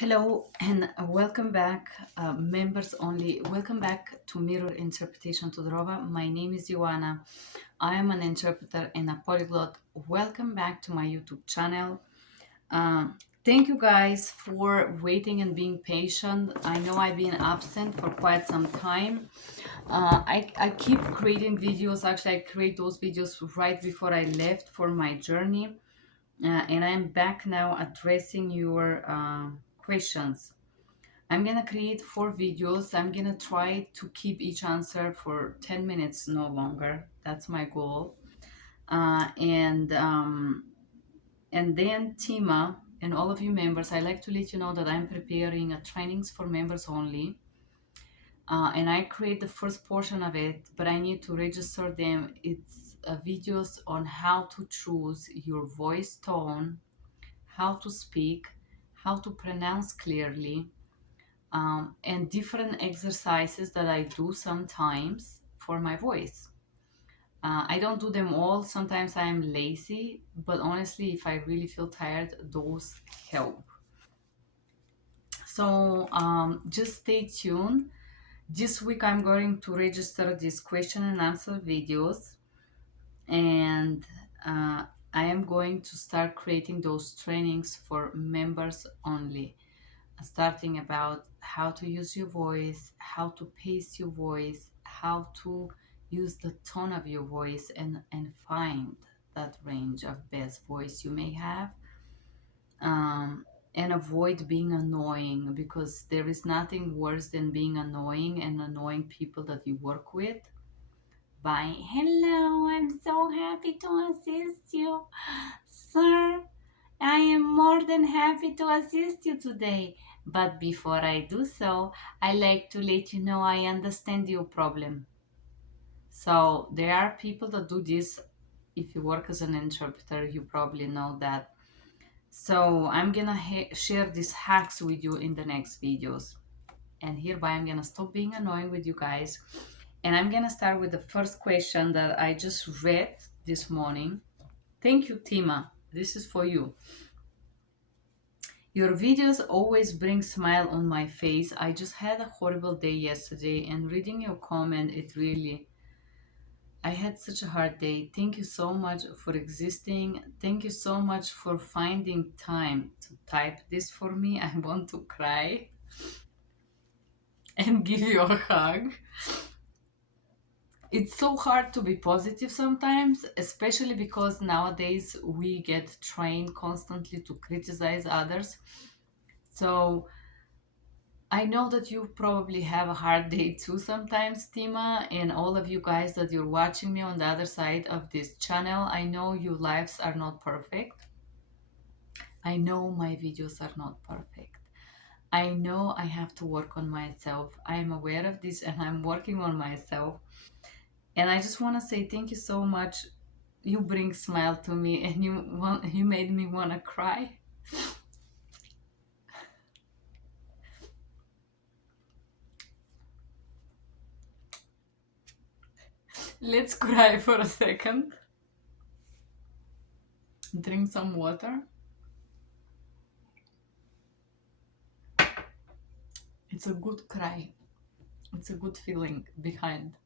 Hello and welcome back, members only. Welcome back to Mirror Interpretation Todorova. My name is Ioana. I am an interpreter and a polyglot. Welcome back to my YouTube channel. Uh, Thank you guys for waiting and being patient. I know I've been absent for quite some time. I keep creating videos. Actually, I create those videos right before I left for my journey. And I'm back now addressing your questions. I'm gonna create 4 videos. I'm gonna try to keep each answer for 10 minutes, no longer. That's my goal. Uh, and um, and then Tima and all of you members, I like to let you know that I'm preparing a trainings for members only. And I create the first portion of it, but I need to register them. It's videos on how to choose your voice tone, how to speak, how to pronounce clearly, and different exercises that I do sometimes for my voice. I don't do them all. Sometimes I'm lazy, but honestly, if I really feel tired, those help. So just stay tuned. This week, I'm going to register these question and answer videos, and I am going to start creating those trainings for members only, starting about how to use your voice, how to pace your voice, how to use the tone of your voice and find that range of best voice you may have. And avoid being annoying, because there is nothing worse than being annoying and annoying people that you work with. By hello, I'm so happy to assist you, sir. I am more than happy to assist you today. But before I do so, I like to let you know I understand your problem. So there are people that do this. If you work as an interpreter, you probably know that. So I'm gonna share these hacks with you in the next videos. And hereby I'm gonna stop being annoying with you guys. And I'm gonna start with the first question that I just read this morning. Thank you, Tima. This is for you. Your videos always bring smile on my face. I just had a horrible day yesterday, and reading your comment, I had such a hard day. Thank you so much for existing. Thank you so much for finding time to type this for me. I want to cry and give you a hug. It's so hard to be positive sometimes, especially because nowadays we get trained constantly to criticize others. So I know that you probably have a hard day too sometimes, Tima, and all of you guys that you're watching me on the other side of this channel. I know your lives are not perfect. I know my videos are not perfect. I know I have to work on myself. I'm aware of this and I'm working on myself. And I just want to say thank you so much. You bring smile to me and you made me want to cry. Let's cry for a second. Drink some water. It's a good cry. It's a good feeling behind.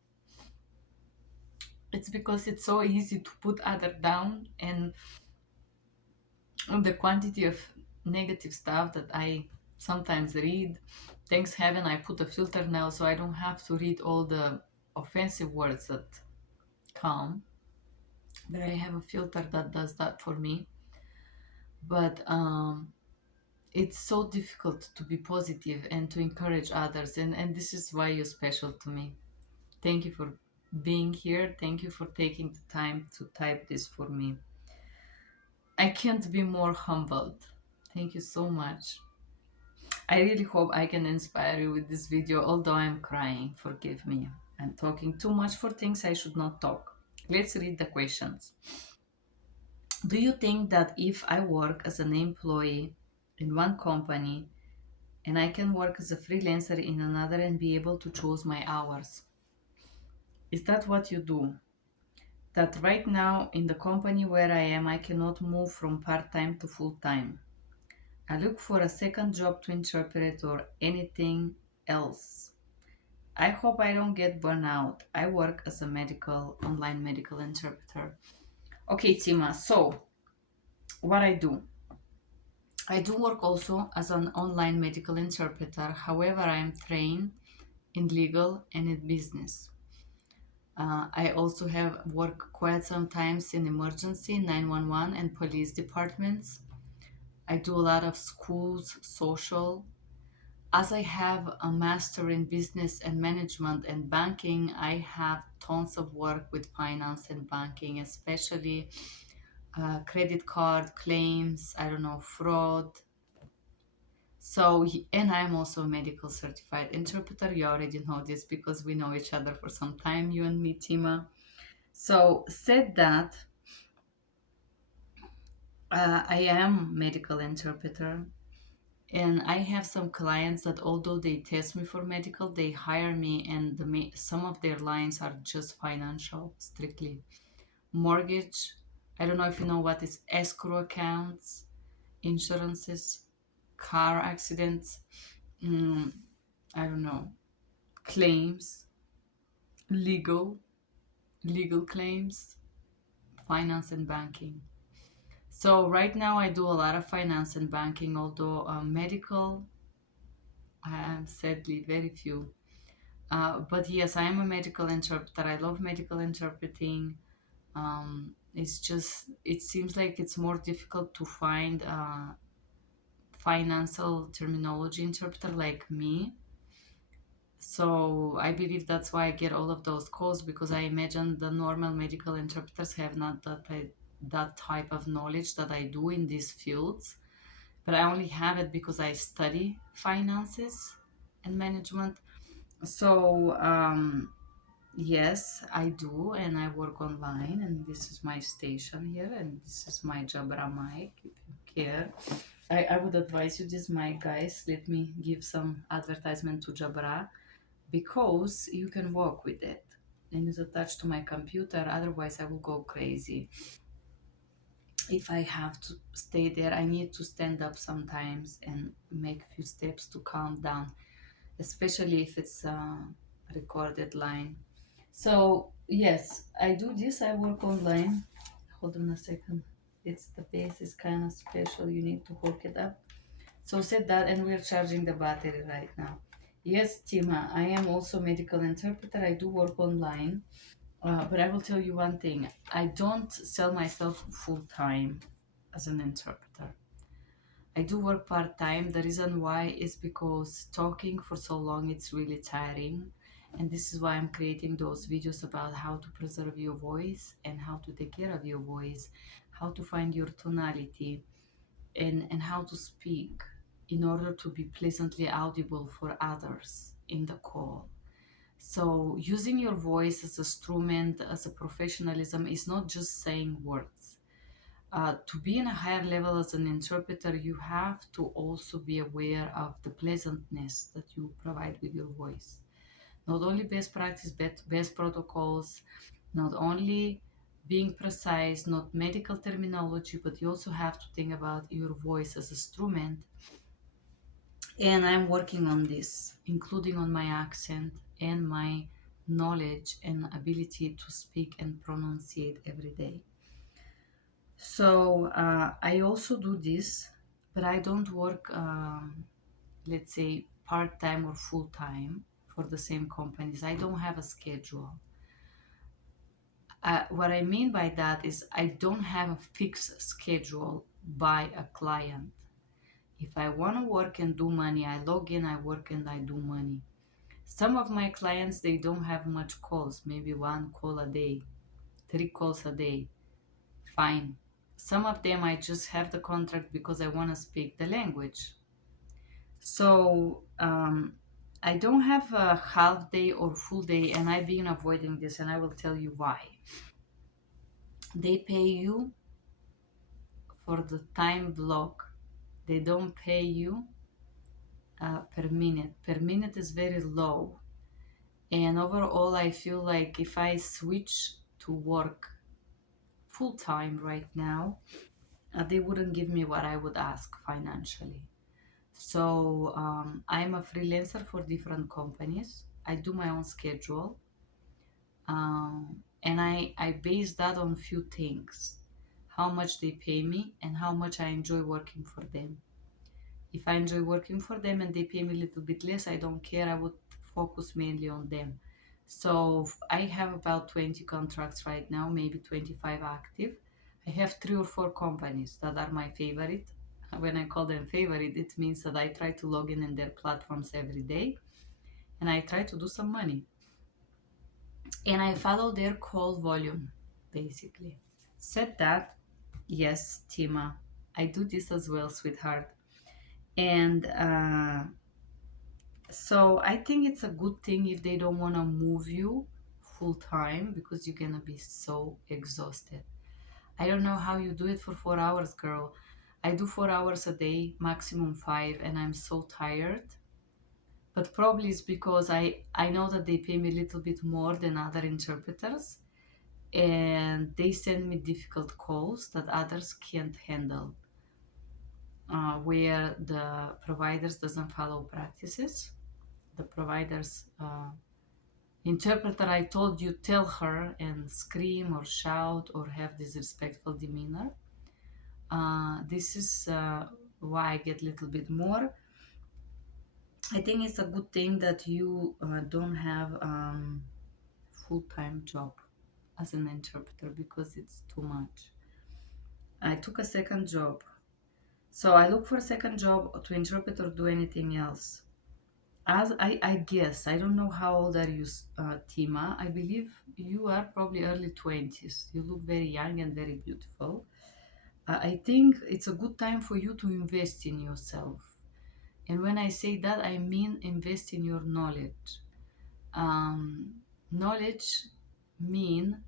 It's because it's so easy to put other down, and the quantity of negative stuff that I sometimes read. Thanks heaven I put a filter now, so I don't have to read all the offensive words that come. But I have a filter that does that for me. But it's so difficult to be positive and to encourage others, and this is why you're special to me. Thank you for being here. Thank you for taking the time to type this for me. I can't be more humbled. Thank you so much. I really hope I can inspire you with this video, although I'm crying. Forgive me. I'm talking too much for things I should not talk. Let's read the questions. Do you think that if I work as an employee in one company and I can work as a freelancer in another and be able to choose my hours? Is that what you do? That right now in the company where I am, I cannot move from part time to full time. I look for a second job to interpret or anything else. I hope I don't get burnout. I work as a online medical interpreter. Okay, Tima, so what I do work also as an online medical interpreter. However, I am trained in legal and in business. I also have worked quite sometimes in emergency, 911, and police departments. I do a lot of schools, social. As I have a master in business and management and banking, I have tons of work with finance and banking, especially credit card claims, I don't know, fraud. And I'm also a medical certified interpreter. You already know this because we know each other for some time, you and me, Tima. So, said that, I am medical interpreter, and I have some clients that although they test me for medical, they hire me, and some of their lines are just financial, strictly mortgage. I don't know if you know what is escrow accounts, insurances, car accidents. mm, I don't know, claims, legal, legal claims, finance and banking. So right now I do a lot of finance and banking, although medical, I am sadly very few. But yes, I am a medical interpreter. I love medical interpreting. It's just, it seems like it's more difficult to find a financial terminology interpreter like me. So I believe that's why I get all of those calls, because I imagine the normal medical interpreters have not that type of knowledge that I do in these fields. But I only have it because I study finances and management. So yes, I do, and I work online, and this is my station here, and this is my Jabra mic. If you care, I would advise you this mic, guys. Let me give some advertisement to Jabra, because you can walk with it and it's attached to my computer. Otherwise, I will go crazy. If I have to stay there, I need to stand up sometimes and make a few steps to calm down, especially if it's a recorded line. So, yes, I do this. I work online. Hold on a second. It's the base is kind of special. You need to hook it up. So said that, and we're charging the battery right now. Yes, Tima, I am also medical interpreter. I do work online, but I will tell you one thing. I don't sell myself full time as an interpreter. I do work part time. The reason why is because talking for so long, it's really tiring. And this is why I'm creating those videos about how to preserve your voice and how to take care of your voice, how to find your tonality, and how to speak in order to be pleasantly audible for others in the call. So, using your voice as a instrument, as a professionalism, is not just saying words. To be in a higher level as an interpreter, you have to also be aware of the pleasantness that you provide with your voice. Not only best practice, best protocols, not only being precise, not medical terminology, but you also have to think about your voice as a instrument. And I'm working on this, including on my accent and my knowledge and ability to speak and pronunciate every day. So I also do this, but I don't work, let's say, part time or full time for the same companies. I don't have a schedule. What I mean by that is I don't have a fixed schedule by a client. If I want to work and do money, I log in, I work, and I do money. Some of my clients, they don't have much calls, maybe one call a day, three calls a day. Fine. Some of them, I just have the contract because I want to speak the language. So I don't have a half day or full day, and I've been avoiding this, and I will tell you why. They pay you for the time block, they don't pay you per minute. Per minute is very low. And overall, I feel like if I switch to work full time right now, they wouldn't give me what I would ask financially. So I'm a freelancer for different companies. I do my own schedule, and I base that on few things: how much they pay me and how much I enjoy working for them. If I enjoy working for them and they pay me a little bit less, I don't care. I would focus mainly on them. So I have about 20 contracts right now, maybe 25 active. I have 3 or 4 companies that are my favorite. When I call them favorite, it means that I try to log in their platforms every day and I try to do some money. And I follow their call volume, basically. Said that, yes, Tima, I do this as well, sweetheart. And so I think it's a good thing if they don't want to move you full time because you're gonna be so exhausted. I don't know how you do it for 4 hours, girl. I do 4 hours a day, maximum five, and I'm so tired. But probably it's because I know that they pay me a little bit more than other interpreters, and they send me difficult calls that others can't handle, where the providers doesn't follow practices. The providers interpreter, I told you, tell her and scream or shout or have disrespectful demeanor. This is why I get a little bit more. I think it's a good thing that you don't have full-time job as an interpreter because it's too much. I took a second job. So I look for a second job to interpret or do anything else. As I guess, I don't know how old are you, Tima. I believe you are probably early 20s. You look very young and very beautiful. I think it's a good time for you to invest in yourself. And when I say that, I mean invest in your knowledge. Um, Knowledge mean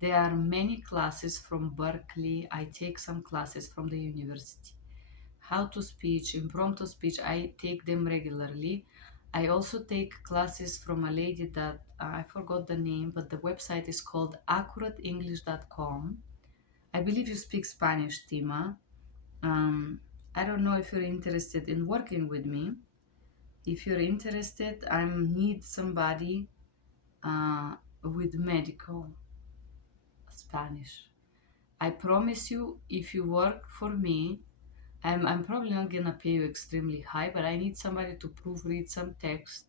there are many classes from Berkeley. I take some classes from the university. How to speech, impromptu speech, I take them regularly. I also take classes from a lady that I forgot the name, but the website is called accurateenglish.com. I believe you speak Spanish, Tima. Um, I don't know if you're interested in working with me. If you're interested, I need somebody with medical Spanish. I promise you, if you work for me, I'm probably not gonna pay you extremely high, but I need somebody to proofread some text.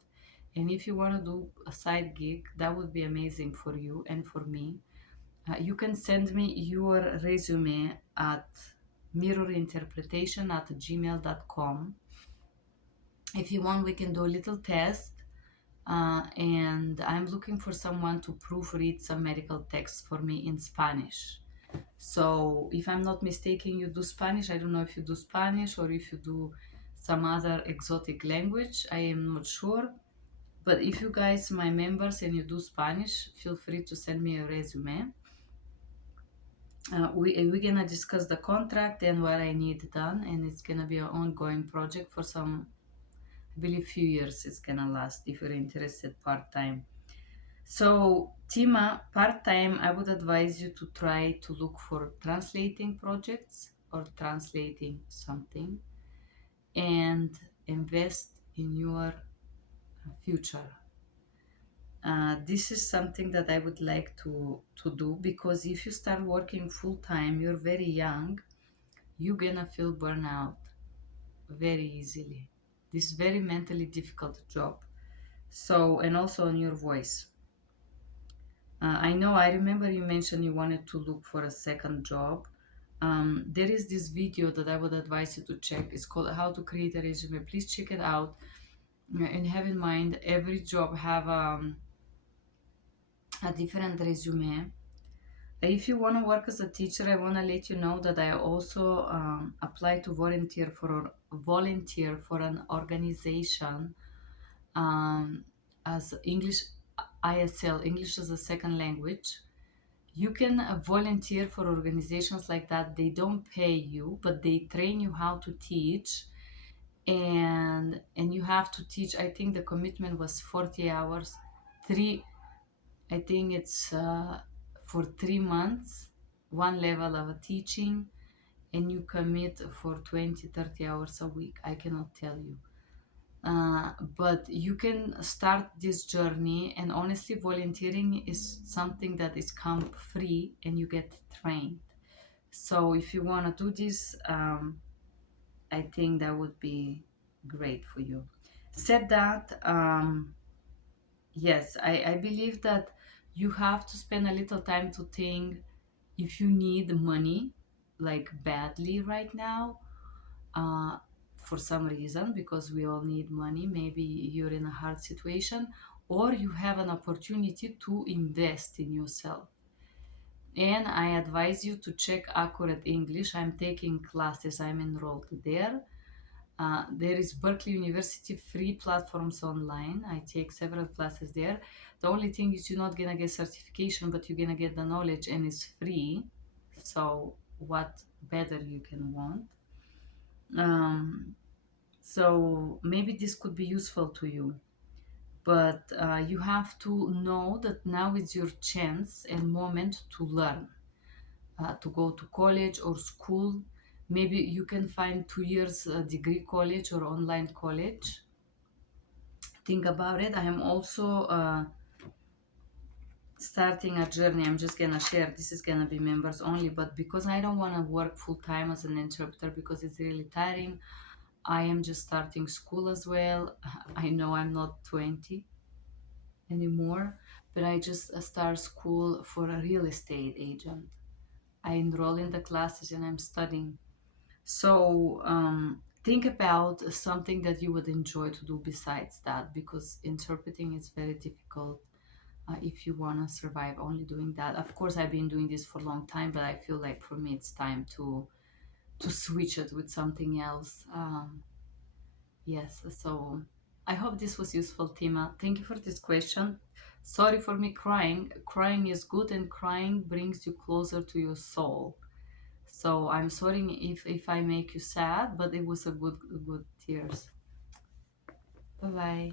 And if you want to do a side gig, that would be amazing for you and for me. You can send me your resume at mirrorinterpretation@gmail.com. If you want, we can do a little test. And I'm looking for someone to proofread some medical text for me in Spanish. So, if I'm not mistaken, you do Spanish. I don't know if you do Spanish or if you do some other exotic language. I am not sure. But if you guys, my members, and you do Spanish, feel free to send me a resume. We're gonna discuss the contract and what I need done, and it's gonna be an ongoing project for some, I believe, few years. It's gonna last if you're interested part time. So, Tima, part time, I would advise you to try to look for translating projects or translating something and invest in your future. This is something that I would like to do because if you start working full time, you're very young, you're gonna feel burnout very easily. This is very mentally difficult job. So, and also on your voice. I know, I remember you mentioned you wanted to look for a second job. There is this video that I would advise you to check. It's called How to Create a Resume. Please check it out and have in mind every job have a different resume. If you want to work as a teacher, I want to let you know that I also apply to volunteer for an organization um, as English ISL, English as a second language. You can volunteer for organizations like that. They don't pay you, but they train you how to teach, and you have to teach. I think the commitment was 40 hours, three. I think it's for 3 months, one level of a teaching, and you commit for 20, 30 hours a week. I cannot tell you. But you can start this journey, and honestly, volunteering is something that is come free and you get trained. So if you want to do this, I think that would be great for you. Said that, yes, I believe that you have to spend a little time to think if you need money like badly right now, uh, for some reason, because we all need money. Maybe you're in a hard situation, or you have an opportunity to invest in yourself. And I advise you to check Accurate English. I'm taking classes, I'm enrolled there. There is Berkeley University free platforms online. I take several classes there. The only thing is you're not gonna get certification, but you're gonna get the knowledge and it's free. So what better you can want? Um, so maybe this could be useful to you. But you have to know that now is your chance and moment to learn, to go to college or school. Maybe you can find 2 years degree college or online college. Think about it. I am also starting a journey. I'm just gonna share. This is gonna be members only, but because I don't want to work full time as an interpreter because it's really tiring, I am just starting school as well. I know I'm not 20 anymore, but I just start school for a real estate agent. I enroll in the classes and I'm studying. So think about something that you would enjoy to do besides that, because interpreting is very difficult if you want to survive only doing that. Of course, I've been doing this for a long time, but I feel like for me it's time to switch it with something else. Yes, so I hope this was useful, Tima. Thank you for this question. Sorry for me crying. Crying is good, and crying brings you closer to your soul. So I'm sorry if I make you sad, but it was a good tears. Bye bye.